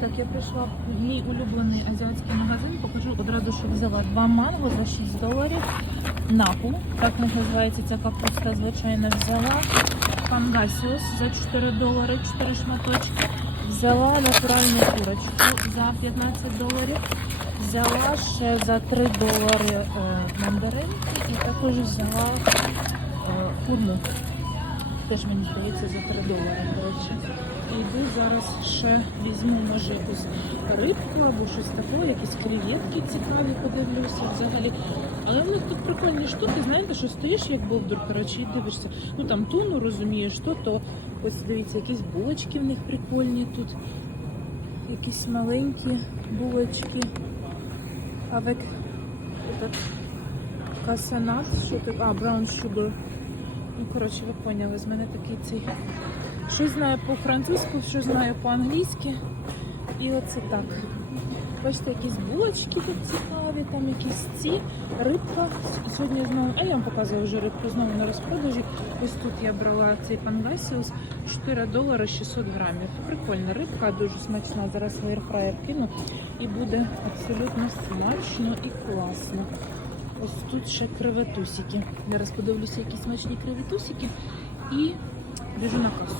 Так, я прийшла в мій улюблений азіатський магазин. Покажу одразу, що взяла два манго за 6 доларів. Напу, так називається ця капуста, звичайно, взяла. Пангасіус за 4 долари, 4 шматочки. Взяла натуральну курочку за 15 доларів. Взяла ще за 3 долари е, мандаринки і також взяла е, хурму. Теж мені здається за 3 долари, І зараз ще візьму, може, якусь рибку або щось таке, якісь креветки цікаві, подивлюся взагалі. Але в них тут прикольні штуки, знаєте, що стоїш як бовдур, коротше, і дивишся. Ну там туну розумієш, то то. Ось дивіться, якісь булочки в них прикольні тут. Якісь маленькі булочки. Этот касанат, що таке? А, brown sugar. Ну, коротше, ви поняли, з мене такий цей. Щось знаю по-французьку, щось знаю по-англійськи. І оце так. Бачите, якісь булочки тут цікаві, там якісь ці, рибка. Сьогодні знову, а я вам показую вже рибку знову на розпродажі. Ось тут я брала цей пангасіус 4 долари 600 грамів. Прикольна рибка, дуже смачна. Зараз в аірфраєр кину і буде абсолютно смачно і класно. Ось тут ще креветусики. Зараз подивлюся, які смачні креветусики і біжу на касу.